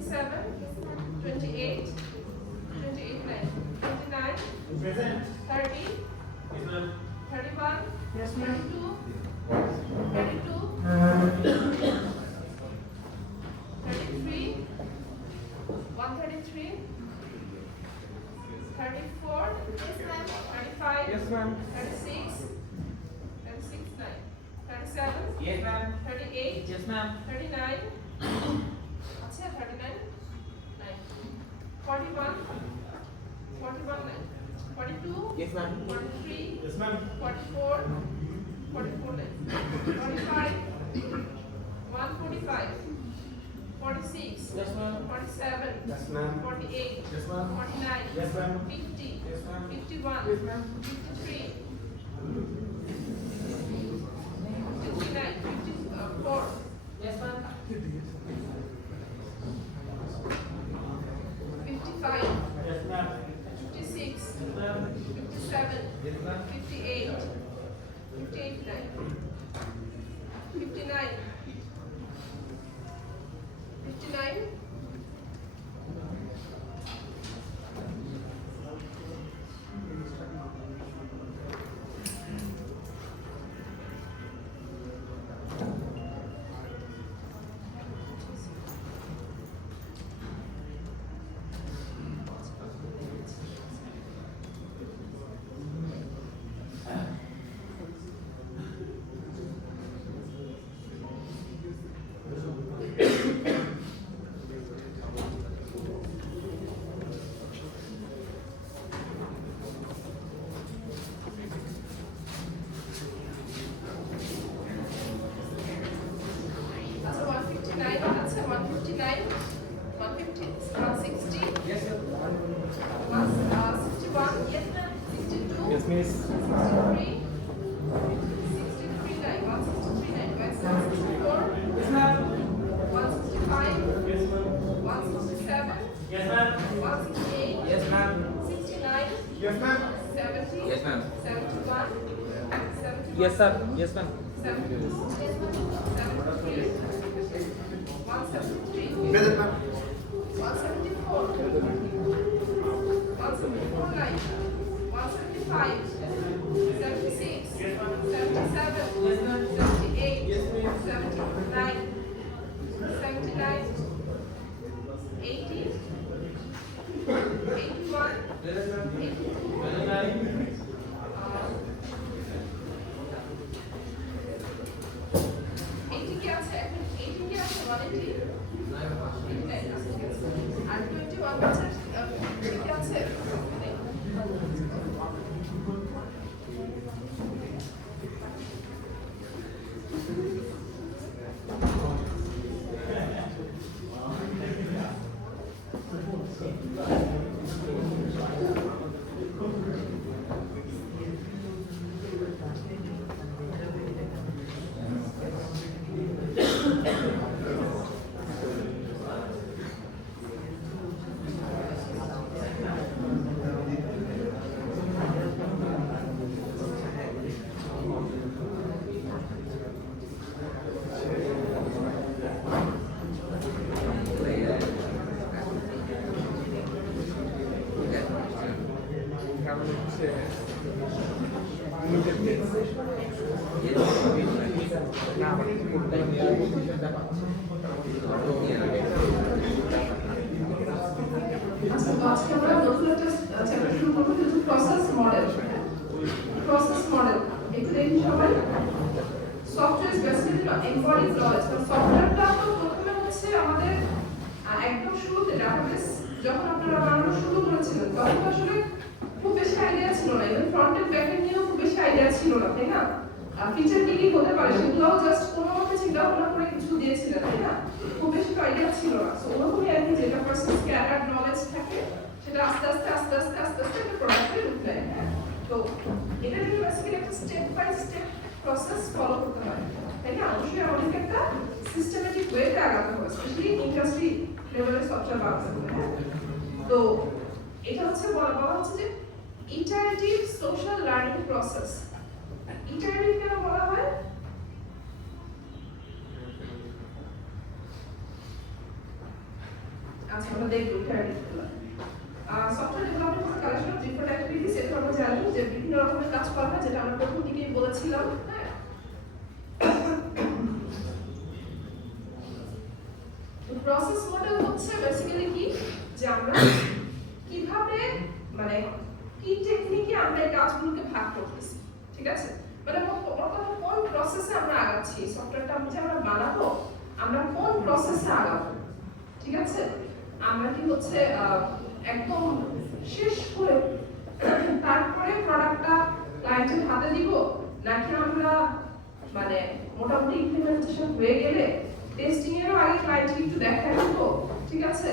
27, 28, 28 line, 29, Present. 30, Yes, ma'am. 31, Yes, ma'am. 32, 32, 33, 133, 34, 35, Yes, ma'am. 36, 36 line, 37, Yes, ma'am. 38, Yes, ma'am. 39, আচ্ছা 39 9 41 41 9 42 Yes, ma'am. 43 Yes, ma'am. 44 44 9 45 145 46 Yes, ma'am. 47 Yes, ma'am. 48 Yes, ma'am. 49 Yes, ma'am. 50 Yes, ma'am. 51 Yes, ma'am. 53 59 54 Yes, ma'am. 55 Yes, ma'am. 56 Yes, ma'am. 57 Yes, ma'am. 58 58 9 59 59 আচ্ছা 159 আছে 159 150 160 Yes, sir. 61 yes ma'am 62 Yes, miss. 63 63 9 163 9 164 Yes, ma'am. 165 Yes, ma'am. 167 Yes, ma'am. 168 Yes, ma'am. 69 Yes, ma'am. 70 Yes, ma'am. 71 71 Yes, sir. Yes, ma'am. 73 173 Present, ma'am. 174 174 9 175 76 77 Yes, ma'am. 78 Yes, ma'am. 79 79 80 81 Yes, ma'am. 82 Present, ma'am. 80 কি আছে এখন 80 কি আছে 180 আর 21 বছর কি আছে আজকে আমরা নতুন একটা চ্যাপ্টার শুরু করবো যেটা প্রসেস মডেল প্রসেস মডেল একটু দেখি সবাই সফটওয়্যার স্পেসিফিক এমবডিড নলেজ সফটওয়্যারটা তো প্রথমে হচ্ছে আমাদের একদম শুরুতে ডাটাবেস যখন আপনারা বানানো শুরু করেছিলেন তখন তো আসলে খুব বেশি আইডিয়া ছিল না even front end back end নিয়েও খুব বেশি আইডিয়া ছিল না তাই না ফিচার কি কি হতে পারে সেগুলোও জাস্ট কোনো মতে চিন্তা ভাবনা করে কিছু দিয়েছিলেন তাই না খুব বেশি তো আইডিয়া ছিল না সো ওরকমই আর কি যেটা পার্সন স্ক্যাটার্ড নলেজ থাকে সেটা আস্তে আস্তে একটা প্রোডাক্টে রূপ নেয় তো এটা যদি বেসিক্যালি একটা step by step process follow করতে হয় তাই না অবশ্যই আমাদেরকে একটা সিস্টেমেটিক ওয়েতে আগাতে হবে স্পেশালি ইন্ডাস্ট্রি লেভেলের সফটওয়্যার বানাতে হবে হ্যাঁ তো এটা হচ্ছে বলা হচ্ছে যে iterative social learning process iterative কেন বলা হয় আচ্ছা আমরা দেখব ক্যারেক্টারগুলো। Software development is collection of different activities. এটা আমরা জানি যে বিভিন্ন রকমের কাজ করা হয়, যেটা আমরা প্রথম দিকেই বলেছিলাম। হ্যাঁ, তো প্রসেস মডেল হচ্ছে বেসিক্যালি কি, যে আমরা কিভাবে মানে কি টেকনিকে আমরা এই কাজগুলোকে ভাগ করতেছি। ঠিক আছে, মানে কোন প্রসেসে আমরা আগাচ্ছি, সফটওয়্যারটা যে আমরা বানাবো আমরা কোন প্রসেসে আগাবো। ঠিক আছে, আমরা কি হচ্ছে একদম শেষ করে তারপরে প্রোডাক্টটা ক্লায়েন্টের হাতে দিব, নাকি আমরা মানে মোটামুটি ইমপ্লিমেন্টেশন হয়ে গেলে টেস্টিং এরও আগে ক্লায়েন্টকে একটু দেখাই দিব। ঠিক আছে,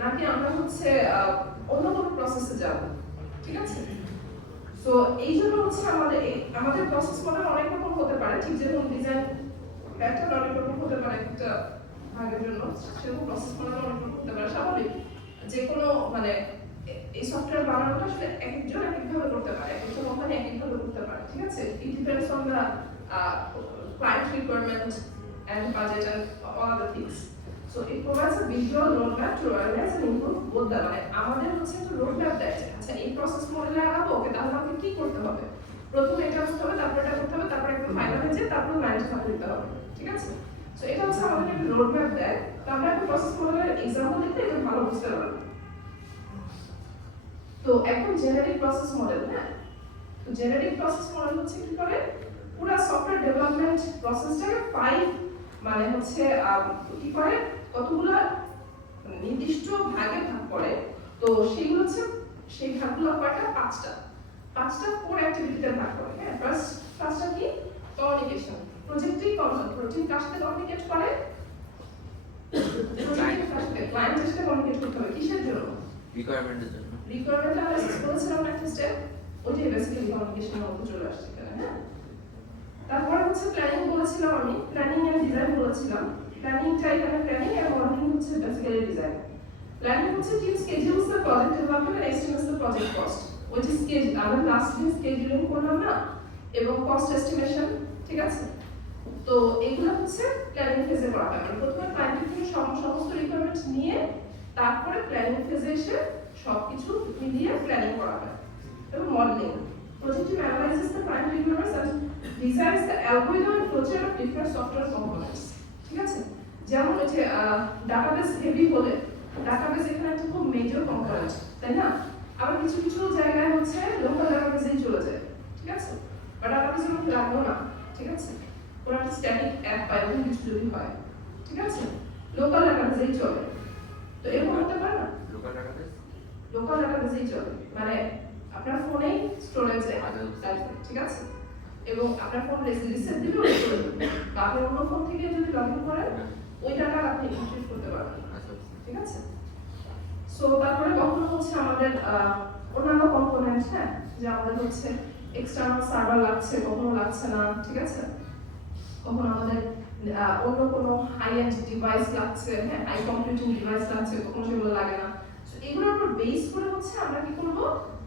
নাকি আমরা হচ্ছে অন্য কোনো প্রসেসে যাব। ঠিক আছে, সো এই জন্য হচ্ছে আমাদের প্রসেস মডেল অনেক রকম হতে পারে। ঠিক যেরকম ডিজাইন প্যাটার্ন অনেক রকম হতে পারে একটা ভাগের জন্য, সেরকম প্রসেস মডেল অনেক রকম হতে পারে। স্বাভাবিক, যে কোনো মানে এই সফটওয়্যার বানানোটা আসলে এক একজন এক একভাবে করতে পারে, এক একটা কোম্পানি এক একভাবে করতে পারে। ঠিক আছে, it depends on the client requirement and budget and all other things. So it provides a visual roadmap to realize and improve both the মানে আমাদের হচ্ছে একটা রোডম্যাপ দেয় যে আচ্ছা এই প্রসেস মডেলে আগাবো, ওকে তাহলে আমাকে কি করতে হবে, প্রথমে এটা করতে হবে, তারপর এটা করতে হবে, তারপর একদম ফাইনালে যে তারপর ক্লায়েন্টের হাতে দিতে হবে। ঠিক আছে, সো এটা হচ্ছে আমাদের একটা রোডম্যাপ দেয়। তো আমরা একটা প্রসেস মডেলের এক্সাম্পল দিতে এটা ভালো বুঝতে পারবো। তো এখন জেনারিক প্রসেস মডেল, হ্যাঁ, তো জেনারিক প্রসেস মডেল হচ্ছে কি করে পুরো সফটওয়্যার ডেভেলপমেন্ট প্রসেসটাকে 5 মানে হচ্ছে কি করে কতগুলো নির্দিষ্ট ভাগে ভাগ করে। তো সেগুলো হচ্ছে সেই ভাগগুলো কয়টা, 5টা কোর অ্যাক্টিভিটিতে ভাগ করে। হ্যাঁ, ফার্স্টটা কি, কমিউনিকেশন। প্রজেক্টই প্রজেক্ট কার সাথে কমিউনিকেট করে, প্রজেক্টের সাথে ক্লায়েন্টের সাথে কমিউনিকেট করতে হবে। কিসের জন্য, রিকোয়ারমেন্টের জন্য। রিকোয়ারমেন্ট অ্যানালাইসিস করেছিলাম একটা স্টেপ, ওইটাই বেসিক্যালি কমিউনিকেশনের মধ্যে চলে আসছে এখানে। হ্যাঁ, তারপরে হচ্ছে প্ল্যানিং বলেছিলাম, আমি প্ল্যানিং এন্ড ডিজাইন বলেছিলাম। প্ল্যানিংটা এখানে প্ল্যানিং আর মডেলিং হচ্ছে বেসিক্যালি ডিজাইন। প্ল্যানিং হচ্ছে team schedules the project development and estimates the project cost, which is schedule আমরা লাস্ট দিন স্কেডিউলিং করলাম না, এবং কস্ট এস্টিমেশন। ঠিক আছে, তো এগুলো হচ্ছে প্ল্যানিং ফেজে করা হয়। মানে প্রথমে ক্লায়েন্টের থেকে সমস্ত রিকোয়ারমেন্ট নিয়ে তারপরে প্ল্যানিং ফেজে এসে সবকিছু মিলিয়ে প্ল্যানিং করা হয়। এবং modelling, project team analyzes the client requirements and designs the algorithm and flowchart of different software components. ঠিক আছে, যেমন হচ্ছে ডাটাবেস হেভি হলে ডাটাবেস এখানে একটা খুব মেজর কম্পোনেন্ট, তাই না? আবার কিছু কিছু জায়গায় হচ্ছে লোকাল ডাটাবেসেই চলে যায়। ঠিক আছে, বা ডাটাবেসের মধ্যে লাগলো না। ঠিক আছে, কোনো একটা স্ট্যাটিক অ্যাপ বা এরকম কিছু যদি হয়, ঠিক আছে, লোকাল ডাটাবেসেই চলে। তো এরকম হতে পারে না, লোকাল ডাটাবেসেই চলে, মানে আপনার ফোনেই স্টোরেজে আছে। ঠিক আছে, এবং আপনার ফোন রিসেট দিলে ওই করে দেবে, বা আপনি অন্য ফোন থেকে যদি লগ ইন করেন ওই ডাটা আপনি ইনক্রিপ্ট করতে পারবেন। ঠিক আছে, সো তারপরে কখনো হচ্ছে আমাদের অন্যান্য কম্পোনেন্ট, হ্যাঁ, যে আমাদের হচ্ছে এক্সটার্নাল সার্ভার লাগছে, কখনো লাগছে না। ঠিক আছে, কখনো আমাদের অন্য কোনো হাই এন্ড ডিভাইস লাগছে, হ্যাঁ, হাই কম্পিউটিং ডিভাইস লাগছে, কখনো সেগুলো লাগে না। সো এগুলোর উপর বেস করে হচ্ছে আমরা কি করব,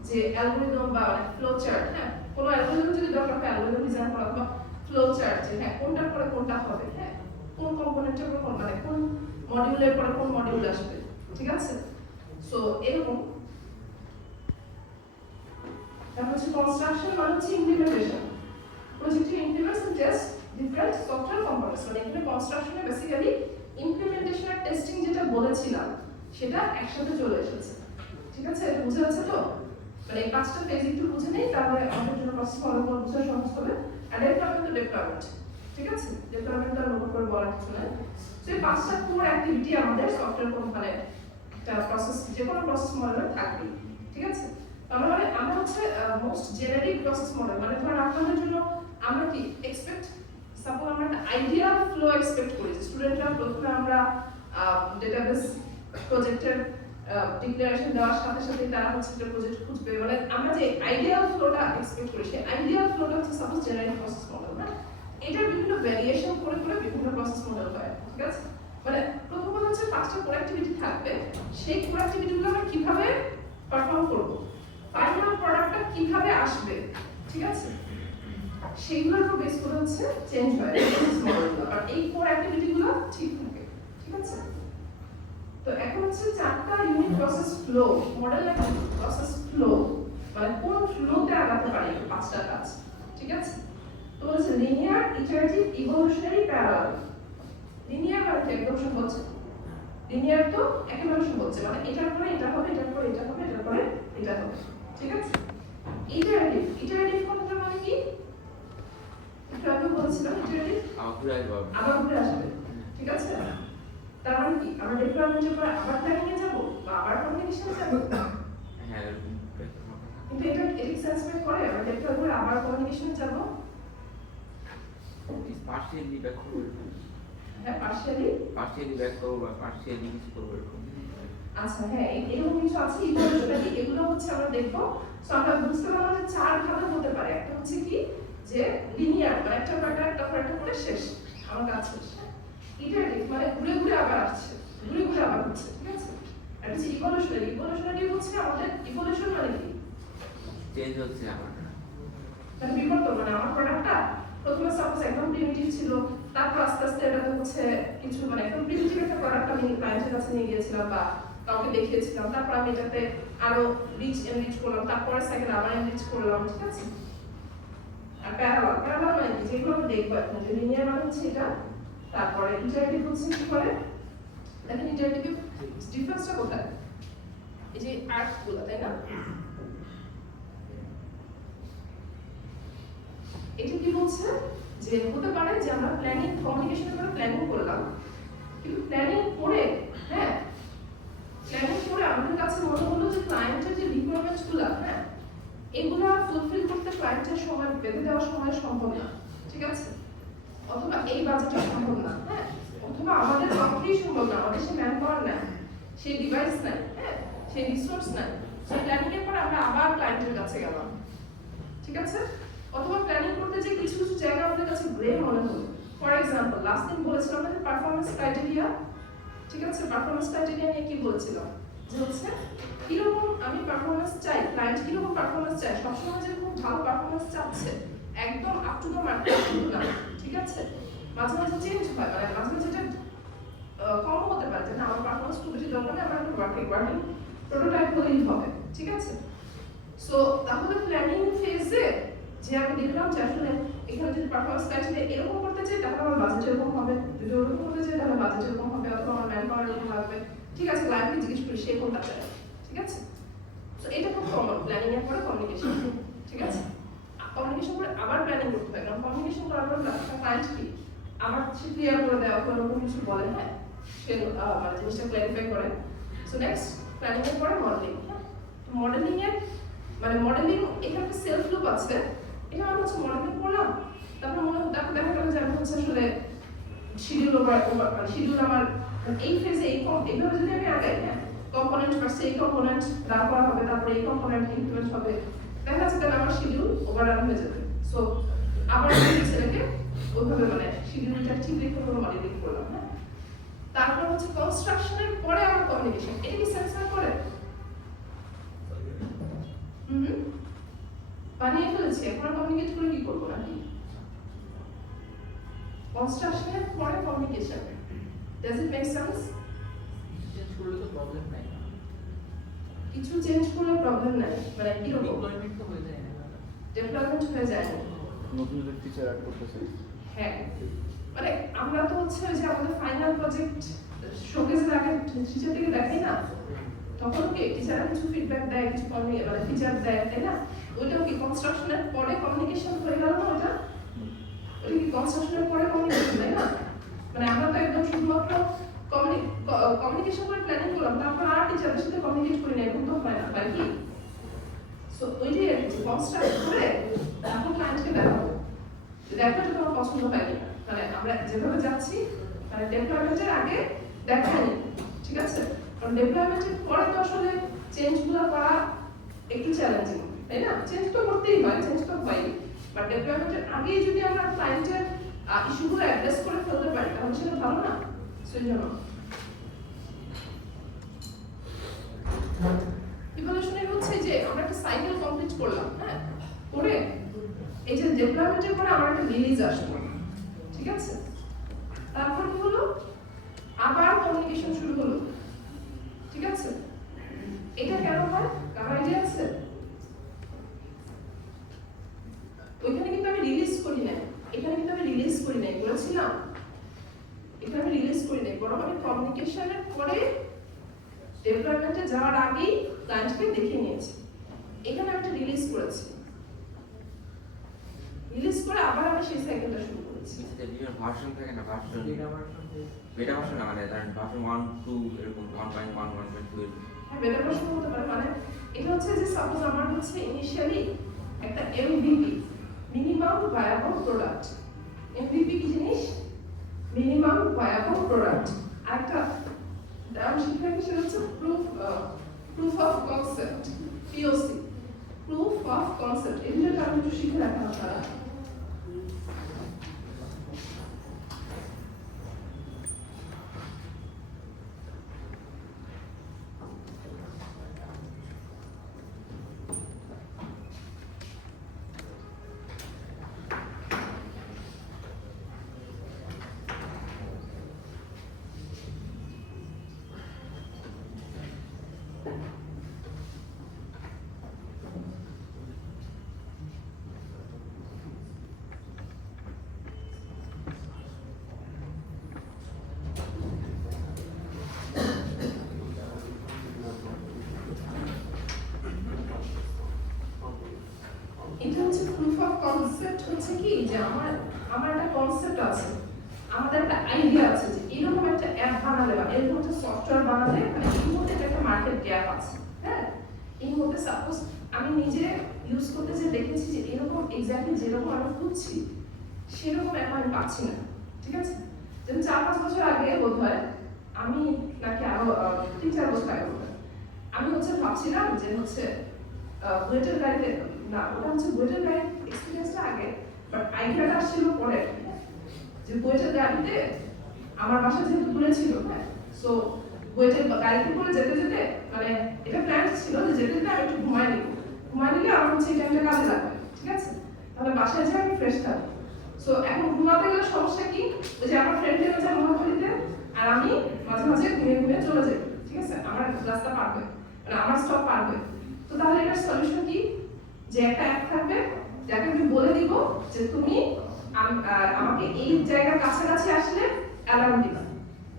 যে অ্যালগরিদম বা ফ্লো চার্ট, হ্যাঁ, কোনো অ্যালগরিদম যদি দরকার হয় অ্যালগরিদম ডিজাইন করা, বা ফ্লো চার্ট, যে হ্যাঁ কোনটার পরে কোনটা হবে, হ্যাঁ, কোন কম্পোনেন্টের পরে কোন, মানে কোন মডিউলের পরে কোন মডিউল আসবে। ঠিক আছে, সো এরকম। তারপর হচ্ছে কনস্ট্রাকশন, মানে হচ্ছে implementation. Project implements and test different software components. মানে এখানে কনস্ট্রাকশনে বেসিক্যালি ইমপ্লিমেন্টেশন আর টেস্টিং যেটা বলেছিলাম সেটা একসাথে চলে এসেছে। ঠিক আছে, এটা বুঝা যাচ্ছে তো? মানে এই 5টা ফেজ একটু বুঝে নেই, তাহলে আমাদের জন্য প্রসেস ফলো করা বুঝা সহজ হবে। আর ডেভেলপমেন্ট তো ডেভেলপমেন্ট। ঠিক আছে, ডেভেলপমেন্ট আর নতুন করে বলার কিছু নাই। সো এই 5টা কোর অ্যাক্টিভিটি আমাদের সফটওয়্যার কোম্পানি একটা প্রসেস, যে কোনো প্রসেস মডেলে থাকবে। ঠিক আছে, আমরা হচ্ছে মোস্ট জেনারিক প্রসেস মডেল, মানে ধরেন আপনাদের জন্য আমরা কি এক্সপেক্ট, সাপোজ আমরা একটা আইডিয়াল ফ্লো এক্সপেক্ট করি যে স্টুডেন্টরা প্রথমে আমরা ডেটাবেস প্রজেক্টের ডিক্লারেশন দেওয়ার সাথে সাথে তারা হচ্ছে একটা প্রজেক্ট খুঁজবে, মানে আমরা যে আইডিয়াল ফ্লোটা এক্সপেক্ট করি সেই আইডিয়াল ফ্লোটা হচ্ছে সাপোজ জেনারিক প্রসেস মডেল। না, এটার বিভিন্ন ভ্যারিয়েশন করে করে বিভিন্ন প্রসেস মডেল হয়। ঠিক আছে, মানে প্রথমত হচ্ছে 5টা কোর অ্যাক্টিভিটি থাকবে, সেই কোর অ্যাক্টিভিটিগুলো আমরা কিভাবে পারফর্ম করব, ফাইনাল প্রোডাক্টটা কিভাবে আসবে। ঠিক আছে, সেইগুলোর উপর বেস করে হচ্ছে চেঞ্জ হয় প্রসেস মডেলগুলো, আর এই কোর অ্যাক্টিভিটিগুলো ঠিক থাকে। ঠিক আছে, তো এখন হচ্ছে চারটা ইউনিট প্রসেস ফ্লো মডেল নাকি প্রসেস ফ্লো মানে কোন ফ্লোতে আগাতে পারি পাঁচটা কাজ ঠিক আছে তো বলছে লিনিয়ার ইটারেটিভ ইভোলিউশনারি প্যারালাল লিনিয়ার মানে কি একদম সহজ লিনিয়ার তো একেবারে সহজ মানে এটার পরে এটা হবে এটার পরে এটা হবে এটার পরে এটা হবে ঠিক আছে ইটারেটিভ কথাটা মানে কি একটু আগে বলছিলাম ইটারেটিভ আবার ঘুরে আসবে ঠিক আছে তার মানে কি আমরা ডেভেলপমেন্টের পর আবার প্ল্যানিং এ যাব বা আবার কমিউনিকেশনে যাব হ্যাঁ কিন্তু এটা সেন্সমেন্ট করে আমরা ডেভেলপ করে আবার কমিউনিকেশনে যাব পার্শিয়ালি ব্যাক করবো হ্যাঁ পার্শিয়ালি ব্যাক করবো বা পার্শিয়ালি কিছু করবো এরকম আচ্ছা হ্যাঁ এরকম কিছু আছে ইভোলিউশনারি এগুলো হচ্ছে আমরা দেখব সো আমরা বুঝতে পারবো যে চার ভাবে হতে পারে একটা হচ্ছে কি যে লিনিয়ার মানে একটা পর একটা করে শেষ আমার কাজ শেষ ইটারেটিভ মানে ঘুরে ঘুরে আবার আসছে ঘুরে ঘুরে আবার হচ্ছে ঠিক আছে আর হচ্ছে ইভোলিউশনারি হচ্ছে আমাদের ইভোলিউশন মানে কি চেঞ্জ হচ্ছে আমার মানে বিবর্তন মানে আমার প্রোডাক্টটা প্রথমে সাপোজ একদম প্রিমিটিভ ছিল তারপর আস্তে আস্তে এটা হচ্ছে কিছু মানে একদম প্রিমিটিভ একটা প্রোডাক্ট আমি ক্লায়েন্টের কাছে নিয়ে গিয়েছিলাম বা কাউকে দেখিয়েছিলাম তারপর আমি এটাতে আরো এনরিচ করলাম তারপরে সেকেন্ড আবার এনরিচ করলাম ঠিক আছে আর প্যারালাল মানে কি যেগুলো আমরা দেখবো এখন যে লিনিয়ার মানে হচ্ছে এটা তারপরে ইটারেটিভ হচ্ছে কি করে দেখেন ইটারেটিভ ডিফারেন্সটা কোথায় এই যে আর্টস গুলো তাই না এটা কি বলছে যে হতে পারে যে আমরা প্ল্যানিং কমিউনিকেশনের ব্যাপারে প্ল্যানিং করলাম কিন্তু প্ল্যানিং করে হ্যাঁ প্ল্যানিং করে আমাদের কাছে মনে হলো যে ক্লায়েন্টের যে রিকোয়ারমেন্টস গুলো হ্যাঁ এগুলো ফুলফিল করতে ক্লায়েন্টের সময় বেঁধে দেওয়ার সময় সম্ভব না ঠিক আছে অথবা এই বাজেটে সম্ভব না হ্যাঁ অথবা আমাদের পক্ষেই সম্ভব না আমাদের সেই ম্যান পাওয়ার নাই সেই ডিভাইস নাই হ্যাঁ সেই রিসোর্স নাই সেই প্ল্যানিং এর পর আমরা আবার ক্লায়েন্টের কাছে গেলাম ঠিক আছে অথবা প্ল্যানিং করতে যে কিছু কিছু জায়গা আমাদের কাছে গ্রে মনে হলো ফর এক্সাম্পল লাস্ট দিন বলেছিলাম আমাদের পারফরম্যান্স ক্রাইটেরিয়া ঠিক আছে পারফরম্যান্স ক্রাইটেরিয়া নিয়ে কি বলেছিলাম যে হচ্ছে কিরকম আমি পারফরম্যান্স চাই ক্লায়েন্ট কিরকম পারফরম্যান্স চাই সবসময় যে খুব ভালো পারফরম্যান্স চাচ্ছে একদম আপ টু দ্য মার্ক না ঠিক আছে মাঝে মাঝে চেঞ্জ হয় মানে মাঝে মাঝে এটা কম হতে পারে যে না আমার পারফরম্যান্স খুব বেশি দরকার নেই আমার একটা ওয়ার্কিং প্রোটোটাইপ হলেই হবে ঠিক আছে সো তাহলে প্ল্যানিং ফেজে যে আমি দেখলাম যে আসলে এখানে যদি পারফরম্যান্স ক্রাইটেরিয়া এরকম করতে চাই তাহলে আমার বাজেট এরকম হবে যদি ওরকম করতে চাই তাহলে বাজেট এরকম হবে অথবা আমার ম্যান পাওয়ার এরকম লাগবে ঠিক আছে ক্লায়েন্টকে জিজ্ঞেস করি সে কোনটা চায় ঠিক আছে সো এটা খুব কমন প্ল্যানিং এর পরে কমিউনিকেশন ঠিক আছে কমিউনিকেশন করে আবার প্ল্যানিং করতে হয় কারণ কমিউনিকেশন করার পর ক্লায়েন্ট কি আবার সে ক্লিয়ার করে দেয় অথবা এরকম কিছু বলে হ্যাঁ সে মানে জিনিসটা ক্ল্যারিফাই করে সো নেক্সট প্ল্যানিং এর পরে মডেলিং মডেলিং এর মানে মডেলিং এখানে সেলফ লুপ আছে এটা আমি হচ্ছে মডেলিং করলাম তারপর তারপর দেখা গেল যে আমি হচ্ছে আসলে শিডিউল মানে শিডিউল আমার এই ফেজে এইভাবে যদি আমি আগাই হ্যাঁ কম্পোনেন্ট ফার্স্ট এই কম্পোনেন্ট রান করা হবে তারপরে এই কম্পোনেন্ট ইমপ্লিমেন্ট হবে দেখা যাচ্ছে তাহলে আমার শিডিউল ওভাররান হয়ে যাবে সো আবার আমি ছেলেকে ওইভাবে মানে শিডিউলটা ঠিক রেখে মডেলিং করলাম হ্যাঁ তারপর হচ্ছে কনস্ট্রাকশনের পরে আমার কমিউনিকেশন এটা কি সেন্সর করে বানিয়ে ফেলেছি এখন কমিউনিকেট করে কি করবো নাকি কনস্ট্রাকশনের পরে communication does it make sense change করলে তো প্রবলেম নাই কিছু চেঞ্জ করলে প্রবলেম নাই মানে কি রকম ডিপ্লয়মেন্ট তো হয়ে যায় না ডেভেলপমেন্ট হয়ে যায় না নতুন টিচার অ্যাড করতেছে হ্যাঁ মানে আমরা তো হচ্ছে ওই যে আমাদের ফাইনাল প্রজেক্ট শোকেসের আগে টিচার থেকে দেখাই না তখন কি টিচাররা কিছু ফিডব্যাক দেয় কিছু মানে ফিচার দেয় তাই না ওইটাও কি কনস্ট্রাকশনের পরে কমিউনিকেশন হয়ে গেল না ওটা ওটা কি কনস্ট্রাকশনের পরে কমিউনিকেশন তাই না মানে আমরা তো একদম শুধুমাত্র কমিউনিকেশন করে প্ল্যানিং করলাম তারপর আর টিচারের সাথে কমিউনিকেট করি না এরকম তো হয় না তাই কি সো ওইটাই আর কি কনস্ট্রাক্ট করে তারপর ক্লায়েন্টকে দেখাবো দেখো যে তোমার পছন্দ হয় কিনা মানে আমরা যেভাবে যাচ্ছি মানে ডেভেলপমেন্টের আগে দেখাই ঠিক আছে কারণ ডেভেলপমেন্টের পরে তো আসলে চেঞ্জগুলো করা একটু চ্যালেঞ্জিং তাই না চেঞ্জ তো করতেই হয় চেঞ্জ তো হয় বাট ডেভেলপমেন্টের আগেই যদি আমরা ক্লায়েন্টের ইস্যুগুলো অ্যাড্রেস করে ফেলতে পারি তাহলে সেটা ভালো না সেই জন্য ইভলিউশনারি হচ্ছে যে আমরা একটা সাইকেল কমপ্লিট করলাম হ্যাঁ করে এই যে ডেভেলপমেন্টের পরে আমার একটা রিলিজ আসলো ঠিক আছে তারপর কি হলো আবার কমিউনিকেশন শুরু হলো ভ্যালিডেশনের পরে ডেভেলপমেন্টে যাওয়ার আগেই ক্লায়েন্টকে দেখে নিয়েছি। এখানে আমি একটা রিলিজ করেছি, রিলিজ করে আবার আমি সেই সাইকেলটা শুরু করেছি। যে বিভিন্ন ভার্সন থাকে না, ভার্সন Beta version দিয়ে বেটা ভার্সন না, মানে ধরেন ভার্সন 1 2 এরকম 1.1 1.2 এরকম। হ্যাঁ, বেটার ভার্সন হতে পারে। মানে এটা হচ্ছে যে সাপোজ আমার হচ্ছে ইনিশিয়ালি একটা MVP, minimum viable product. MVP কি জিনিস? Minimum viable product. আরেকটা নাম শিখে রাখি, সেটা হচ্ছে proof of concept, POC, proof of concept. এই দুটো টার্ম একটু শিখে রাখা আপনারা। এটা হচ্ছে প্রুফ অফ কনসেপ্ট। হচ্ছে কি যে আমার একটা কনসেপ্ট আছে, আমাদের একটা আইডিয়া আছে যে এরকম একটা অ্যাপ বানালে বা এরকম একটা সফটওয়্যার বানালে মানে এই মুহূর্তে একটা মার্কেট গ্যাপ আছে। হ্যাঁ, এই মুহূর্তে সাপোজ আমি নিজে ইউজ করতে যে দেখেছি যে এরকম এক্স্যাক্টলি যেরকম আমি খুঁজছি সেরকম অ্যাপ আমি পাচ্ছি না। ঠিক আছে, যেমন 4-5 বছর আগে বোধ হয় আমি নাকি আরো 3-4 বছর আগে বোধ হয় আমি হচ্ছে ভাবছিলাম যে হচ্ছে বুয়েটের গাড়িতে না, ওটা হচ্ছে বুয়েটের গাড়ির এক্সপিরিয়েন্সটা আগে, বাট আইডিয়াটা আসছিল পরে যে বুয়েটের গাড়িতে আমার বাসা যেহেতু দূরে ছিল, হ্যাঁ, সো বুয়েটের গাড়িতে করে যেতে যেতে মানে এটা প্ল্যান ছিল যে যেতে যেতে আমি একটু ঘুমাই নিলে আমার হচ্ছে এই টাইমটা কাজে লাগবে। ঠিক আছে, তাহলে বাসায় যেয়ে আমি ফ্রেশ থাকবো। সো এখন ঘুমাতে গেলে সমস্যা কি, ওই যে আমার ফ্রেন্ড নেমে যায় মহাখালীতে আর আমি মাঝে মাঝে ঘুমিয়ে চলে যাই। ঠিক আছে, আমার রাস্তা পার হয়ে মানে আমার স্টপ পার হয়ে। তো তাহলে এটার সলিউশন কি, যে একটা অ্যাপ থাকবে যাকে আমি বলে দিব যে তুমি আমাকে এই জায়গার কাছাকাছি আসলে অ্যালার্ম দিবা।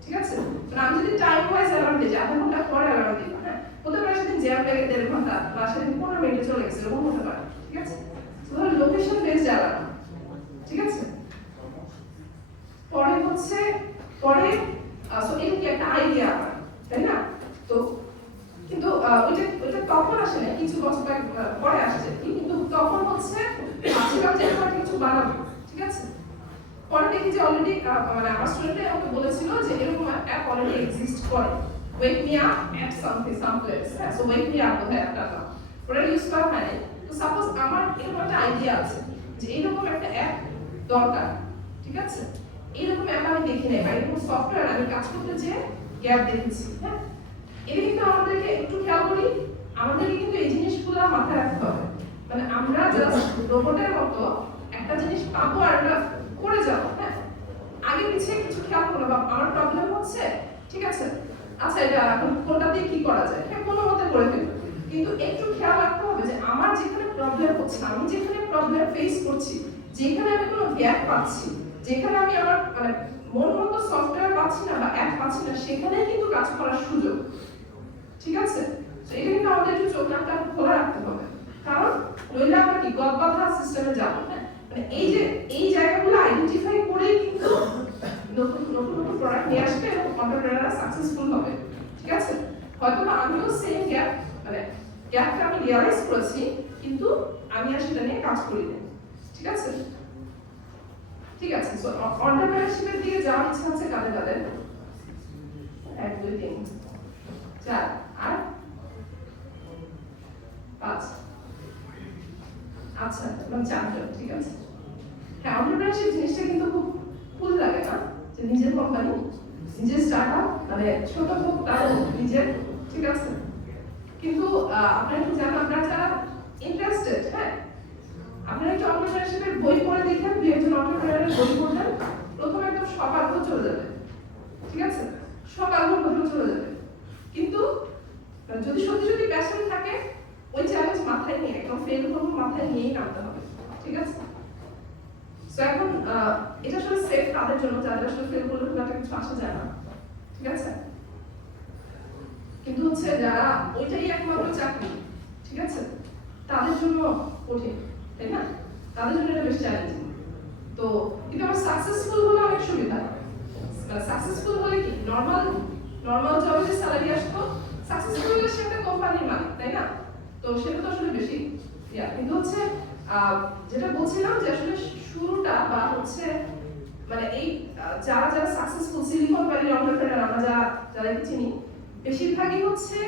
ঠিক আছে, মানে আমি যদি টাইম ওয়াইজ অ্যালার্ম দিই, আধা ঘন্টা পরে অ্যালার্ম দিবা। হ্যাঁ, হতে পারে সেদিন জ্যাম লেগে 1.5 ঘন্টা বা সেদিন 15 মিনিটে চলে গেছে, এরকম হতে পারে। ঠিক আছে, তাহলে লোকেশন বেসড অ্যালার্ম। ঠিক আছে, পরে হচ্ছে পরে সো এটা কি একটা আইডিয়া, তাই না? তো কিন্তু ওইটা তখন আসে না, কিছু বছর পরে আসছে। কিন্তু তখন হচ্ছে ভাবছিলাম যে এরকম একটা কিছু বানাবো। ঠিক আছে, পরে দেখি যে অলরেডি মানে আমার স্টুডেন্টরা আমাকে বলেছিল যে এরকম অ্যাপ অলরেডি এক্সিস্ট করে, ওয়েক me up at some place. হ্যাঁ, সো ওয়েক মি আপ বোধহয় অ্যাপটা না, ওটা ইউজ করা হয়নি। তো সাপোজ আমার এরকম একটা আইডিয়া আছে যে এইরকম একটা অ্যাপ দরকার। ঠিক আছে, এইরকম অ্যাপ আমি দেখি নাই বা এরকম সফটওয়্যার আমি কাজ করতে যেয়ে গ্যাপ দেখেছি। হ্যাঁ, এটা কিন্তু আমাদেরকে একটু খেয়াল করি, আমাদেরকে কিন্তু এই জিনিসগুলো মাথায় রাখতে হবে। মানে আমরা জাস্ট রোবটের মতো একটা জিনিস পাবো আর এটা করে যাবো। হ্যাঁ, আগে পিছিয়ে কিছু খেয়াল করবো, বা আমার প্রবলেম হচ্ছে, ঠিক আছে, আচ্ছা এটা এখন কোনটা দিয়ে কি করা যায়, হ্যাঁ কোনো মতে করে ফেলবো। কিন্তু একটু খেয়াল রাখতে হবে যে আমার যেখানে প্রবলেম হচ্ছে, আমি যেখানে প্রবলেম ফেস করছি, যেখানে আমি কোনো গ্যাপ পাচ্ছি, যেখানে আমি আমার মানে মন মতো সফটওয়্যার পাচ্ছি না বা অ্যাপ পাচ্ছি না, সেখানেই কিন্তু কাজ করার সুযোগ। ঠিক আছে, তো এটা কিন্তু আমাদের একটু চোখ নাকটা খোলা রাখতে হবে, কারণ নইলে আমরা কি গদবাধা সিস্টেমে যাবো। হ্যাঁ, মানে এই জায়গাগুলো আইডেন্টিফাই করেই কিন্তু নতুন প্রোডাক্ট নিয়ে আসবে এবং এন্টারপ্রেনাররা সাকসেসফুল হবে। ঠিক আছে, হয়তো আমিও সেম গ্যাপটা আমি রিয়ালাইজ করেছি, কিন্তু আমি আর সেটা নিয়ে কাজ করি না। ঠিক আছে, ঠিক আছে, সো এন্টারপ্রেনারশিপের দিকে যাওয়ার ইচ্ছা আছে কাদের কাদের? 1 2 3 4 আর 5। আচ্ছা, মানে 4 জন। ঠিক আছে, হ্যাঁ, এন্টারপ্রেনারশিপ জিনিসটা কিন্তু খুব কুল লাগে না, যে নিজের কোম্পানি, নিজের স্টার্টআপ, মানে ছোট হোক তাও নিজের। ঠিক আছে, কিন্তু আপনারা কি জানেন, আপনারা যারা ইন্টারেস্টেড, হ্যাঁ, আপনারা একটু এন্টারপ্রেনারশিপের বই পড়ে দেখেন, দুই একজন এন্টারপ্রেনারের বই পড়বেন, প্রথমে একদম সব আগ্রহ চলে যাবে। ঠিক আছে, সব আগ্রহ চলে যাবে, কিন্তু যদি সত্যি প্যাশন থাকে, ওই চ্যালেঞ্জ মাথায় নিয়ে একদম ফেল করবো মাথায় নিয়েই নামতে হবে। ঠিক আছে, সো এখন এটা আসলে সেফ তাদের জন্য যারা আসলে ফেল করলে খুব একটা কিছু আসা যায় না। ঠিক আছে, কিন্তু হচ্ছে যারা ওইটাই একমাত্র চাকরি, ঠিক আছে, তাদের জন্য কঠিন, তাই না? তাদের জন্য এটা বেশ চ্যালেঞ্জিং। তো কিন্তু আমার সাকসেসফুল হলে অনেক সুবিধা। মানে সাকসেসফুল হলে কি নর্মাল জবে যে স্যালারি আসতো, সাকসেসফুল হলে সে একটা কোম্পানির মালিক, তাই না? তো সেটা তো আসলে বেশি কিন্তু হচ্ছে যেটা বলছিলাম যে আসলে শুরুটা বা হচ্ছে মানে এই যারা সাকসেসফুল সিলিকন ভ্যালি এন্টারপ্রেনার আমরা যারা চিনি, বেশিরভাগই হচ্ছে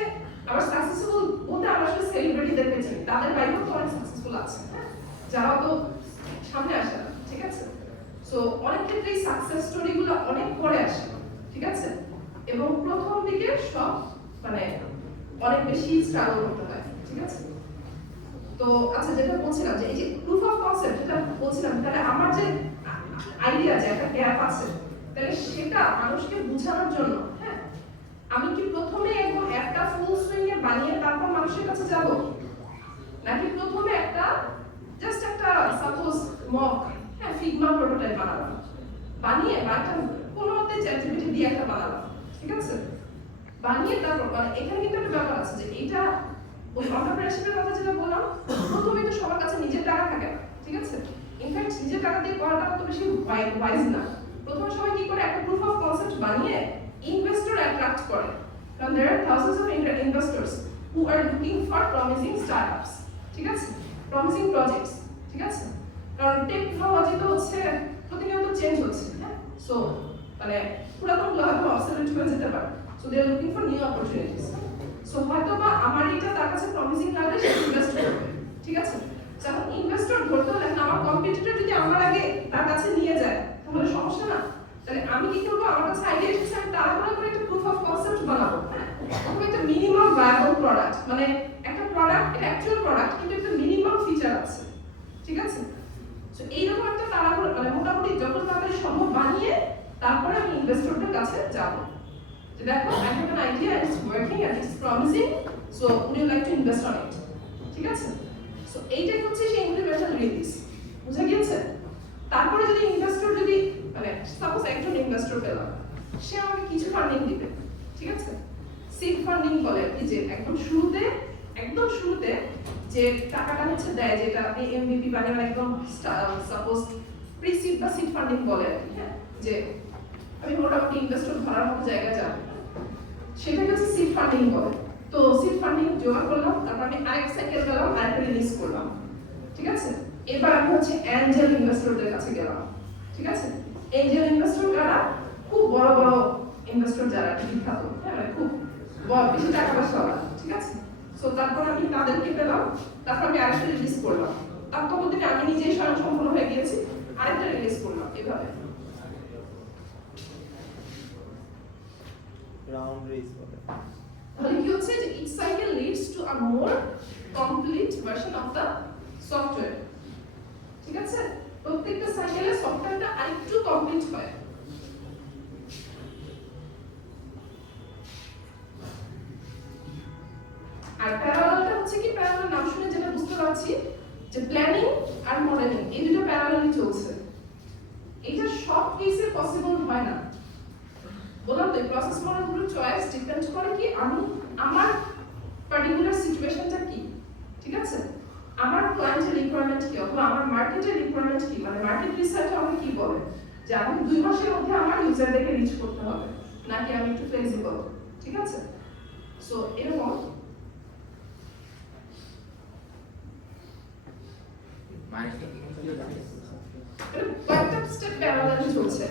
আবার সাকসেসফুল বলতে আমরা আসলে সেলিব্রিটিদেরকে চিনি, তাদের বাইরেও তো অনেক সাকসেসফুল আছে, হ্যাঁ, যারা তো সামনে আসে না, ঠিক আছে? সো অনেক ক্ষেত্রে এই সাকসেস স্টোরিগুলো অনেক পরে আসে, ঠিক আছে, এবং প্রথম দিকে সব মানে অনেক বেশি স্ট্রাগল করতে হয়, ঠিক আছে? তো আচ্ছা, যেটা বলছিলাম যে এই যে প্রুফ অফ কনসেপ্ট, যেটা বলছিলাম, তাহলে আমার যে আইডিয়া যে একটা গ্যাপ আছে, তাহলে সেটা মানুষকে বোঝানোর জন্য, হ্যাঁ, আমি কি প্রথমে একদম একটা ফুল সুইং এ বানিয়ে তারপর মানুষের কাছে যাব, নাকি প্রথমে একটা জাস্ট একটা সাপোজ মক, হ্যাঁ, ফিগমা প্রোটোটাইপ বানালাম, বানিয়ে বা একটা কোনো মতে চ্যাটজিপিটি দিয়ে একটা বানালাম, ঠিক আছে, বানিয়ে তারপর মানে এখানে কিন্তু একটা ব্যাপার আছে যে এটা ওই এন্টারপ্রেনারশিপের কথা যেটা বললাম, প্রথমে তো সবার কাছে নিজের টাকা থাকে না, ঠিক আছে, ইনফ্যাক্ট নিজের টাকা দিয়ে করাটা তো বেশি ওয়াইজ না। প্রথমে সবাই কি করে একটা প্রুফ অফ কনসেপ্ট বানিয়ে ইনভেস্টর অ্যাট্রাক্ট করে, কারণ there are thousands of investors who are looking for promising startups, ঠিক আছে, promising projects, ঠিক আছে, কারণ টেকনোলজি তো হচ্ছে প্রতিনিয়ত চেঞ্জ হচ্ছে, হ্যাঁ, সো মানে পুরাতন হয়তো অবসলিউট হয়ে যেতে পারে, so they are looking for new opportunities. So হয়তো বা আমার এটা তার কাছে প্রমিসিং লাগলে সে ইনভেস্ট করবে, ঠিক আছে, যখন ইনভেস্টর ধরতে হলে আমার কম্পিটিটর যদি আমার আগে তার কাছে নিয়ে যায় তাহলে সমস্যা না, তাহলে আমি কি করবো, আমার কাছে আইডিয়া এসেছে, আমি তাড়াহুড়ো করে একটা প্রুফ অফ কনসেপ্ট বানাবো, হ্যাঁ, অথবা একটা মিনিমাম ভায়াবল প্রোডাক্ট, মানে একটা প্রোডাক্ট, এটা অ্যাকচুয়াল প্রোডাক্ট কিন্তু একটা মিনিমাম ফিচার আছে, ঠিক আছে, সো এইরকম একটা তাড়াহুড়ো মানে মোটামুটি যত তাড়াতাড়ি সম্ভব বানিয়ে তারপরে আমি ইনভেস্টরদের কাছে যাব, যে দেখো I have an idea and it's working and it's promising, so would you like to invest on it, ঠিক আছে, সো এইটাই হচ্ছে সেই ইনক্রিমেন্টাল রিলিজ, বুঝা গিয়েছে? তারপরে যদি ইনভেস্টর যদি মানে সাপোজ একজন ইনভেস্টর পেলাম, সে আমাকে কিছু ফান্ডিং দিবে, ঠিক আছে, সিড ফান্ডিং বলে কি, যে একদম শুরুতে যে টাকাটা হচ্ছে দেয়, যেটা আপনি এমভিপি বানিয়ে একদম সাপোজ প্রি সিড বা সিড ফান্ডিং বলে আর কি, হ্যাঁ, যে আমি মোটামুটি ইনভেস্টর ধরার মতো জায়গায় যাব, সেটাকে হচ্ছে সিড ফান্ডিং বলে। তো সিড ফান্ডিং জোগাড় করলাম, তারপর আমি আরেক সাইকেল গেলাম, আরেকটা রিলিজ করলাম, ঠিক আছে, এবার আমি হচ্ছে অ্যাঞ্জেল ইনভেস্টরদের কাছে গেলাম, ঠিক আছে, অ্যাঞ্জেল ইনভেস্টর যারা খুব বড় ইনভেস্টর যারা বিখ্যাত, হ্যাঁ, মানে খুব বেশি টাকা পয়সা, ঠিক আছে, সো তারপর আমি তাদেরকে পেলাম, তারপর আমি আরেকটা রিলিজ করলাম, তার ততদিনে আমি নিজেই স্বয়ংসম্পূর্ণ হয়ে গিয়েছি, আরেকটা রিলিজ করলাম, এভাবে রাউন্ড রেস বলে। তাহলে কি হচ্ছে যে each cycle leads to a more complete version of the software, ঠিক আছে, প্রত্যেকটা সাইকেলে সফটওয়্যারটা আরেকটু কমপ্লিট হয়। আর প্যারালালটা হচ্ছে কি, প্যারালাল নাম শুনে যেটা বুঝতে পারছি যে প্ল্যানিং আর মডেলিং এই দুটো প্যারালালই চলছে, এটা সব কেসে পসিবল হয় না, বললাম তো প্রসেস মডেলগুলোর চয়েস ডিপেন্ড করে কি আমি আমার পার্টিকুলার সিচুয়েশনটা কি, ঠিক আছে, আমার ক্লায়েন্টের রিকোয়ারমেন্ট কি, অথবা আমার মার্কেটের রিকোয়ারমেন্ট কি, মানে মার্কেট রিসার্চ আমাকে কি বলে যে আমি 2 মাসের মধ্যে আমার ইউজারদেরকে রিচ করতে হবে, নাকি আমি একটু ফ্লেক্সিবল, ঠিক আছে, সো এরকম মানে কয়েকটা স্টেপ প্যারালালি চলছে,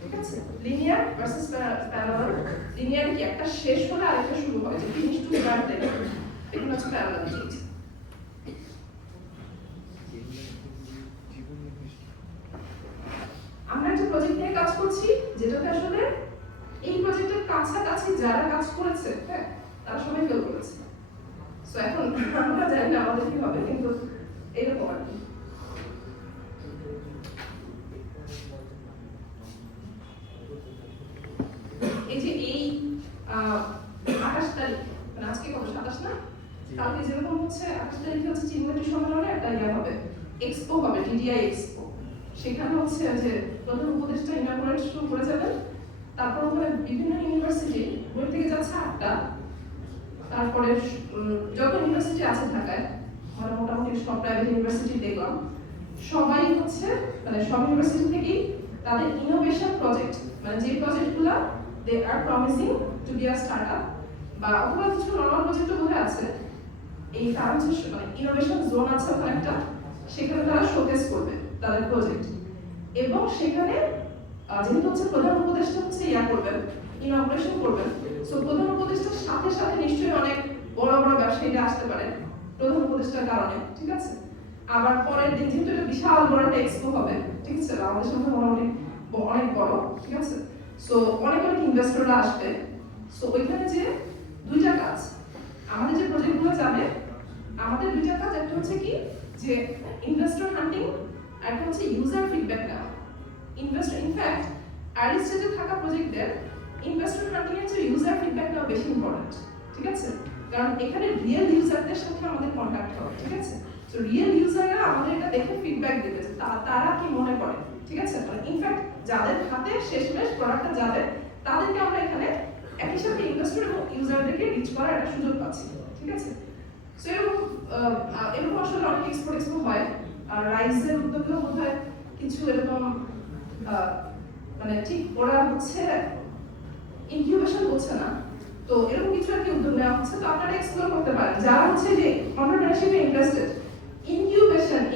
ঠিক আছে, লিনিয়ার ভার্সেস প্যারালাল। লিনিয়ার কি একটা শেষ হলে আরেকটা শুরু হয়, যে ফিনিশ টু স্টার্ট থেকে, এগুলো হচ্ছে প্যারালাল চলছে। আমরা একটা প্রজেক্ট নিয়ে কাজ করছি, যেটাতে আসলে এই প্রজেক্টের কাছাকাছি যারা কাজ করেছে, হ্যাঁ, তারা সবাই ফেল করেছে, সো এখন আমরা জানি না আমাদের কি হবে, কিন্তু এইরকম আর কি। এই যে এই 28 তারিখ, মানে আজকে কত 27 না, কালকে যেরকম হচ্ছে 28 তারিখে হচ্ছে চিনমতি সম্মেলনে একটা ইয়া হবে, এক্সপো হবে, টিডিআই এক্সপো, সেখানে হচ্ছে যে প্রধান উপদেষ্টা ইনাগুরেট শুরু করে যাবেন, তারপর ওখানে বিভিন্ন ইউনিভার্সিটি বই থেকে যাচ্ছে 8টা, আমাদের যত ইউনিভার্সিটি আছে ঢাকায়, মানে মোটামুটি সব প্রাইভেট ইউনিভার্সিটি দেখলাম, সবাই হচ্ছে মানে সব ইউনিভার্সিটি থেকেই তাদের ইনোভেশন প্রজেক্ট, মানে যে প্রজেক্টগুলো they are promising to be a startup বা অথবা কিছু নর্মাল প্রজেক্টও বোধ আছে, এই তারা হচ্ছে মানে ইনোভেশন জোন আছে ওখানে একটা, সেখানে তারা শোকেস করবে তাদের প্রজেক্ট। এবং সেখানে যেহেতু হচ্ছে প্রধান উপদেষ্টা হচ্ছে ইয়া করবেন, ইনঅপারেশন করবেন, সো প্রধান উপদেষ্টার সাথে সাথে নিশ্চয়ই অনেক বড় বড় ব্যবসায়ীরা আসতে পারে প্রধান উপদেষ্টার কারণে, ঠিক আছে। আবার পরের দিন যেহেতু এটা বিশাল বড় একটা এক্সপো হবে, ঠিক আছে, আমাদের সাথে মোটামুটি অনেক বড়, ঠিক আছে, সো অনেক অনেক ইনভেস্টররা আসবে। সো ওইখানে যে দুইটা কাজ, আমাদের যে প্রজেক্টগুলো যাবে, আমাদের দুইটা কাজ, একটা হচ্ছে কি যে ইনভেস্টর হান্টিং, আর একটা হচ্ছে ইউজার ফিডব্যাক নেওয়া। ইনভেস্টর ইনফ্যাক্ট আর্লি স্টেজে থাকা প্রজেক্টদের ইনভেস্টর হান্টিং এর চেয়ে ইউজার ফিডব্যাক নেওয়া বেশি ইম্পর্টেন্ট, ঠিক আছে, কারণ এখানে রিয়েল ইউজারদের সাথে আমাদের কন্টাক্ট হবে, ঠিক আছে। তো রিয়েল ইউজাররা আমাদের এটা দেখে ফিডব্যাক দিবে যে তারা কি মনে করে, ঠিক আছে, মানে ইনফ্যাক্ট যাদের হাতে শেষমেশ প্রোডাক্টটা যাবে তাদেরকে আমরা এখানে একই সাথে ইনভেস্টর এবং ইউজারদেরকে রিচ করার একটা সুযোগ পাচ্ছি, ঠিক আছে। সো এরকম আসলে অনেক এক্সপো হয়, আর রাইজের উদ্যোগেও বোধহয় কিছু এরকম মানে ঠিক ওরা হচ্ছে ইনকিউবেশন হচ্ছে না, তো এরকম কিছু আর কি উদ্যোগ নেওয়া হচ্ছে, তো আপনারা এক্সপ্লোর করতে পারেন যারা হচ্ছে যে এন্টারপ্রেনারশিপে ইন্টারেস্টেড।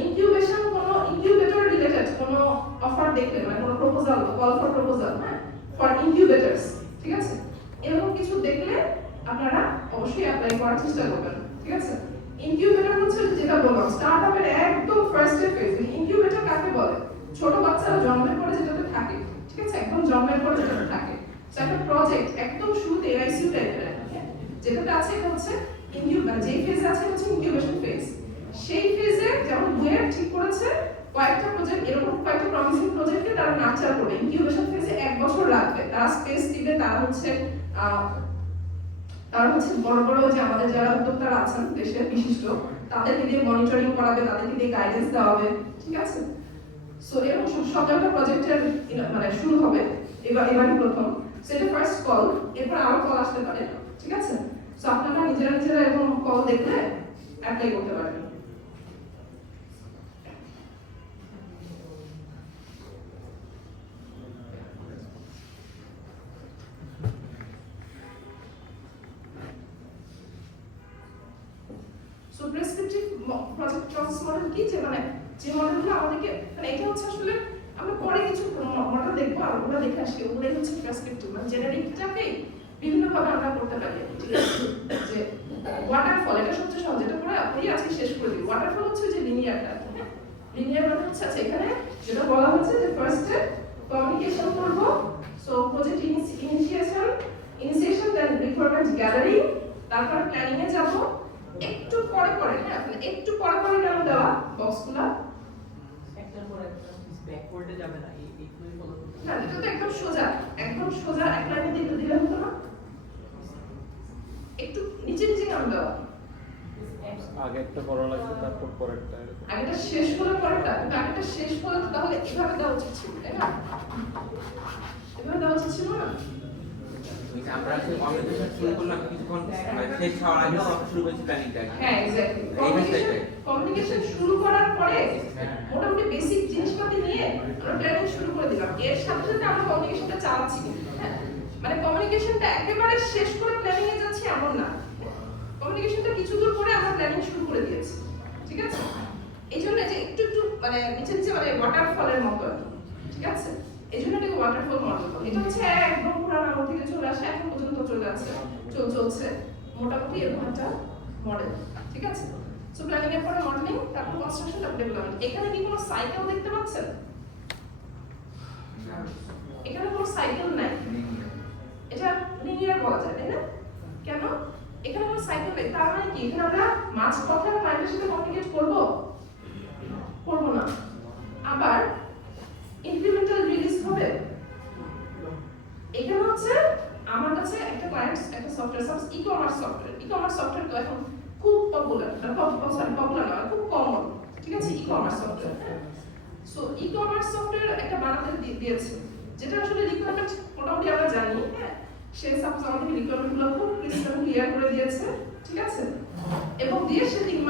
ইনকিউবেশন কোনো ইনকিউবেটর রিলেটেড কোনো অফার দেখলে, মানে কোনো প্রপোজাল, কল ফর প্রপোজাল, হ্যাঁ, ফর ইনকিউবেটরস, ঠিক আছে, এরকম কিছু দেখলে আপনারা অবশ্যই অ্যাপ্লাই করার চেষ্টা করবেন, ঠিক আছে। ইনকিউবেটর হচ্ছে যেটা বললাম স্টার্টআপের একদম ফার্স্ট ফেজ। ইনকিউবেটর কাকে বলে? ছোট বাচ্চারা জন্মের পরে যেটাতে থাকে, ঠিক আছে, একদম জন্মের পরে যেটাতে থাকে, সো একটা প্রজেক্ট একদম শুরুতে আইসিইউ টাইপের, যেটাতে আছে এটা হচ্ছে ইনকিউবেটর, যে ফেজে আছে হচ্ছে ইনকিউবেশন ফেজ। সেই ফেজে যেমন বুয়েট ঠিক করেছে কয়েকটা প্রজেক্ট, এরকম কয়েকটা প্রমিসিং প্রজেক্টকে তারা নার্চার করবে। ইনকিউবেশন ফেজে 1 বছর লাগবে, তারা স্পেস দিবে, তারা হচ্ছে বড় বড় যে আমাদের যারা উদ্যোক্তারা আছেন দেশের বিশিষ্ট, তাদেরকে দিয়ে মনিটরিং করাবে, তাদেরকে দিয়ে গাইডেন্স দেওয়া হবে, ঠিক আছে। সো এরকম সব একটা প্রজেক্টের মানে শুরু হবে, এবারই প্রথম, সেটা ফার্স্ট কল, এরপর আরো কল আসতে পারে, ঠিক আছে। সো আপনারা নিজেরা এরকম কল দেখলে অ্যাপ্লাই করতে পারবেন। So prescriptive project process model কি, যে মানে যে মডেলগুলো আমাদেরকে, মানে এটা হচ্ছে আসলে আমরা পরে কিছু মডেল দেখবো, আর ওগুলো দেখে আসি, ওগুলোই হচ্ছে প্রেসক্রিপটিভ, মানে জেনারিকটাকে বিভিন্নভাবে আমরা করতে পারি, ঠিক আছে। যে ওয়াটারফল, এটা সবচেয়ে সহজ, এটা পরে আপনি আজকে শেষ করে দিই। ওয়াটারফল হচ্ছে যে লিনিয়ারটা, হ্যাঁ, লিনিয়ার মানে হচ্ছে আচ্ছা এখানে যেটা বলা হচ্ছে যে ফার্স্টে কমিউনিকেশন করব, সো প্রজেক্ট ইনিশিয়েশন, দেন রিকোয়ারমেন্ট গ্যাদারিং, তারপর প্ল্যানিং এ যাব, একটু পরে হ্যাঁ, একটু পরে নাম দেওয়া বক্সগুলো, একটার পর একটা ব্যাকওয়ার্ডে যাবে না, এইগুলোই ফলো করতে না এটা তো একদম সোজা এক লাইনে দিলে হতো না, একটু নিচে নাম দেওয়া, আগে একটা করা লাগবে, তারপর পরেরটা, এরকম। আগেটা শেষ হলে পরেরটা, কিন্তু আগেটা শেষ হলে তো তাহলে এভাবে দেওয়া উচিত ছিল, তাই না? এভাবে দেওয়া উচিত ছিল না? আমরা যে কমিউনিকেশন শুরু করলাম কিছুক্ষণ শেষ হওয়ার আগে শুরু করেছি প্ল্যানিংটা। হ্যাঁ এক্স্যাক্টলি, কমিউনিকেশন শুরু করার পরে মোটামুটি বেসিক জিনিসপাতি নিয়ে আমরা প্ল্যানিং শুরু করে দিলাম, এর সাথে সাথে আমরা কমিউনিকেশনটা চালাচ্ছি, হ্যাঁ, মানে কমিউনিকেশনটা একেবারে শেষ করে প্ল্যানিং এ যাচ্ছি এমন না, কমিউনিকেশনটা কিছু দূর পরে আমরা প্ল্যানিং শুরু করে দিয়েছি, ঠিক আছে। এই জন্য যে একটু মানে নিচে মানে ওয়াটারফলের মতো আর কি, ঠিক আছে, এই জন্য এটাকে ওয়াটারফল মডেল বলে। এটা হচ্ছে একদম পুরানো আমল থেকে চলে আসে, এখন পর্যন্ত চলে আছে, চলছে মোটামুটি এরকম একটা মডেল, ঠিক আছে। সো প্ল্যানিং এর পরে মডেলিং, তারপর কনস্ট্রাকশন, তারপর ডেভেলপমেন্ট। এখানে কি কোনো সাইকেল দেখতে পাচ্ছেন? এখানে কোনো সাইকেল নাই, এটা লিনিয়ার বলা যায়, তাই না? কেন? এখানে কোনো সাইকেল নেই, তার মানে কি এখানে আমরা মাঝপথে ক্লায়েন্টের সাথে কমিউনিকেট করব না, আবার ইনক্রিমেন্টাল রিলিজ হবে। এখানে হচ্ছে আমার কাছে একটা ক্লায়েন্ট একটা সফটওয়্যার, সাপোজ ই-কমার্স সফটওয়্যার তো এখন খুব পপুলার, পপুলার না, খুব কমন, ঠিক আছে, e-commerce software. So e-commerce software একটা বানাতে দিয়েছে, যেটা আসলে রিকোয়ারমেন্ট মোটামুটি আমরা জানি, হ্যাঁ, সে সাপোজ আমাদের রিকোয়ারমেন্টগুলো খুব ক্লিয়ার করে দিয়েছে, ঠিক আছে, এবং দিয়ে সে 3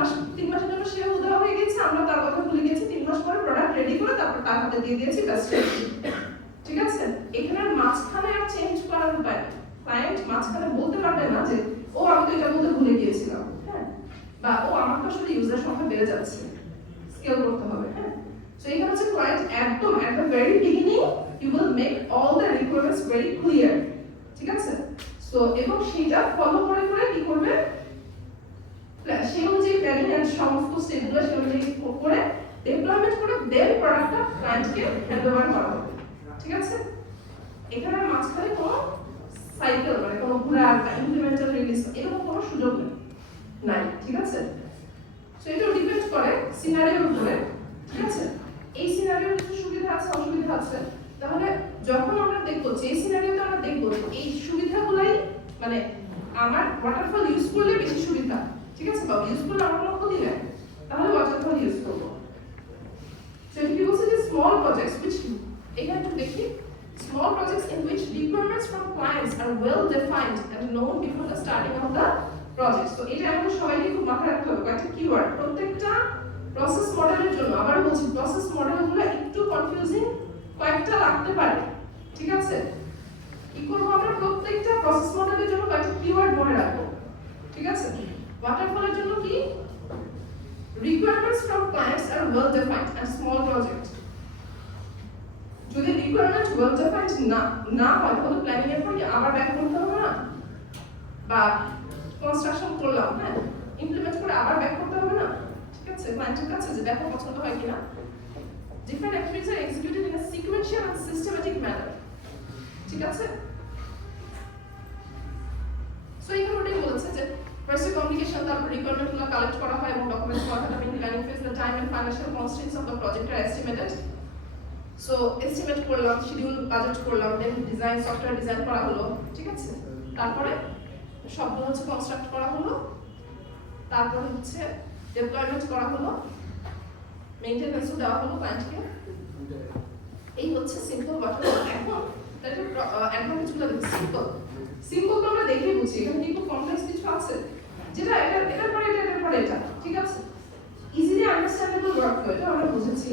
মাসের জন্য সে উদাহ হয়ে গেছে, আমরা তার কথা ভুলে গেছি, 3 মাস পরে প্রোডাক্ট রেডি করে তারপর তার হাতে দিয়ে দিয়েছি বেস্ট। ঠিক আছে, এখানে আর মাঝখানে আর চেঞ্জ করার উপায় নেই। ক্লায়েন্ট মাঝখানে বলতে পারবে না যে ও আমি তো এটা বলতে ভুলে গিয়েছিলাম, হ্যাঁ, বা ও আমার তো আসলে ইউজার সংখ্যা বেড়ে যাচ্ছে, স্কেল করতে হবে, হ্যাঁ। সো এখানে হচ্ছে ক্লায়েন্ট একদম at the very beginning you will make all the requirements very clear, ঠিক আছে। সো এবং সেটা ফলো করে করে কি করবে, সেই অনুযায়ী প্ল্যানিং এন্ড সমস্ত স্টেপগুলো সেই অনুযায়ী করে ডেভেলপমেন্ট করে দেন প্রোডাক্টটা ক্লায়েন্টকে হ্যান্ড ওভার করা হবে, ঠিক আছে। এখানে মাঝখানে কোনো সাইকেল মানে কোনো ঘোরা ইমপ্লিমেন্টাল রিলিজ এরকম কোনো সুযোগ নাই, ঠিক আছে। সো এটা ডিপেন্ড করে সিনারিওর উপরে, ঠিক আছে। এই সিনারিওর কিছু সুবিধা আছে অসুবিধা আছে, তাহলে যখন আমরা দেখবো যে সিনারিওতে আমরা দেখবো এই সুবিধাগুলাই মানে আমার ওয়াটারফল ইউজ করলে বেশি সুবিধা, ঠিক আছে, বা ইউজ করলে আমার কোনো ক্ষতি নেই, তাহলে ওয়াটারফল ইউজ করবো। সো এটা কি বলছে যে স্মল প্রজেক্টস which এখানে একটু দেখি, small projects in which requirements from clients are well defined and known before the starting of the project. So এটা আমাদের সবাইকে খুব মাথায় রাখতে হবে, কয়েকটা কিওয়ার্ড প্রত্যেকটা প্রসেস মডেলের জন্য। আবার বলছি প্রসেস মডেলগুলো একটু কনফিউজিং কয়েকটা লাগতে পারে, ঠিক আছে। কি করব আমরা প্রত্যেকটা প্রসেস মডেলের জন্য কয়েকটা কিওয়ার্ড মনে রাখবো, ঠিক আছে। ওয়াটারফলের জন্য কি requirements from clients are well defined and small project। যদি রিকোয়ারমেন্ট ওয়েল ডিফাইন্ড না হয় তাহলে প্ল্যানিং এর পর কি আবার ব্যাক করতে হবে না, বা কনস্ট্রাকশন করলাম, হ্যাঁ, ইমপ্লিমেন্ট করে আবার ব্যাক করতে হবে না, ঠিক আছে। ক্লায়েন্টের কাছে যে ব্যাকআপ পছন্দ হয় কিনা। Different activities are executed in a sequential and systematic manner, ঠিক আছে। সো এখানে ওটাই বলেছে যে ফার্স্ট কমিউনিকেশন, তারপর রিকোয়ারমেন্টগুলো কালেক্ট করা হয় এবং ডকুমেন্ট করা হয়, এবং planning phase the time and financial constraints of the project are estimated. So estimate করলাম, শিডিউল বাজেট করলাম, দেন ডিজাইন সফটওয়্যার ডিজাইন করা হলো, ঠিক আছে। তারপরে সবগুলো হচ্ছে কনস্ট্রাক্ট করা হলো, তারপরে হচ্ছে ডেপ্লয়মেন্ট করা হলো, মেইনটেনেন্সও দেওয়া হলো ক্লায়েন্টকে। এই হচ্ছে সিম্পল ওয়াটারফল। এখন তাহলে অ্যাডভান্টেজগুলো দেখি। সিম্পল তো আমরা দেখেই বুঝি, এখানে কি খুব কমপ্লেক্স কিছু আছে যেটা এটার পরে এটা এটার পরে এটা, ঠিক আছে। ইজিলি আন্ডারস্ট্যান্ডেবল ওয়ার্কফ্লো, এটা আমরা বুঝেছি।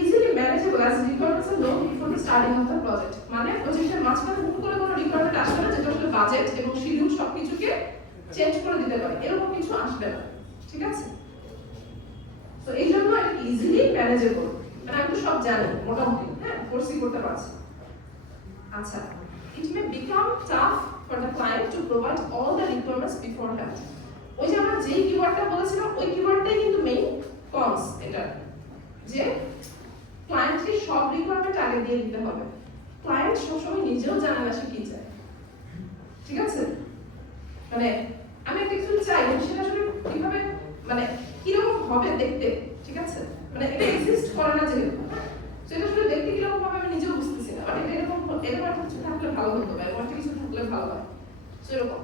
Easily manageable as requirements are known before the starting of the project, মানে প্রজেক্টের মাঝখানে হুট করে কোনো রিকোয়ারমেন্ট আসবে না যেটা আসলে বাজেট এবং শিডিউল সবকিছুকে চেঞ্জ করে দিতে পারে, এরকম কিছু আসবে না, ঠিক আছে। সো এই জন্য এটা ইজিলি ম্যানেজেবল, মানে আমি তো সব জানি মোটামুটি, হ্যাঁ, ফোর্সি করতে পারছি। আচ্ছা, it may become tough for the client to provide all the requirements beforehand. ওই যে আমরা যেই কিওয়ার্ডটা বলেছিলাম ওই কিওয়ার্ডটাই কিন্তু মেইন কনস, এটা যে ক্লায়েন্টকে সব রিকোয়ারমেন্ট আগে দিয়ে দিতে হবে। ক্লায়েন্ট সবসময় নিজেও জানে না সে কি চায়, ঠিক আছে। মানে আমি একটা কিছু চাই, সেটা আসলে কিভাবে মানে কিরকম হবে দেখতে, ঠিক আছে, মানে এটা এক্সিস্ট করে না যেহেতু, সেটা আসলে দেখতে কিরকম হবে আমি নিজেও বুঝতেছি না, বাট এটা এরকম একটা কিছু থাকলে ভালো হতো, বা এরকম একটা কিছু থাকলে ভালো হয়, সেরকম।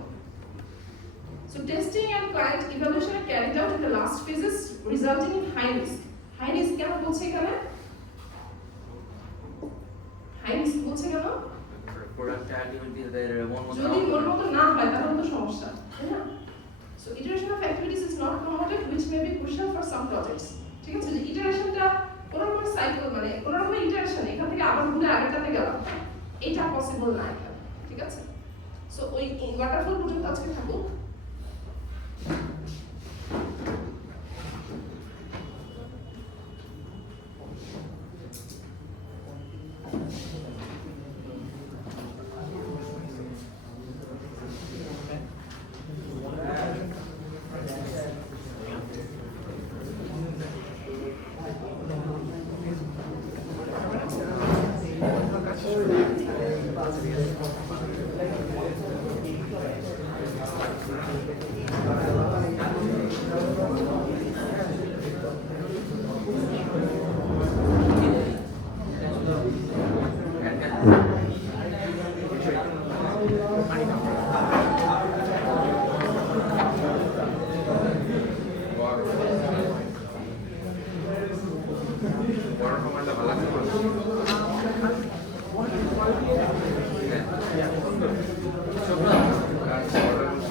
So testing and client evaluation are carried out in the last phases, resulting in high risk. High risk কেন বলছে এখানে? High risk বলছে কেন? প্রোডাক্টটা আলটিমেটলি তাদের মন মতো যদি মন মতো না হয় তাহলে তো সমস্যা, তাই না? So iteration of activities is not promoted, which may be crucial for some projects. ঠিক আছে, যে ইটারেশনটা কোন রকম সাইকেল মানে কোন রকম ইটারেশন এখান থেকে আবার ঘুরে আগেরটাতে গেলাম, এটা পসিবল না এখানে, ঠিক আছে। সো ওই ওয়াটারফল পর্যন্ত আজকে থাকুক।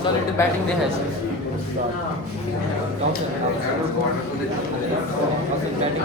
চল একটু ব্যাটিং দেখে আসি। ব্যাটিং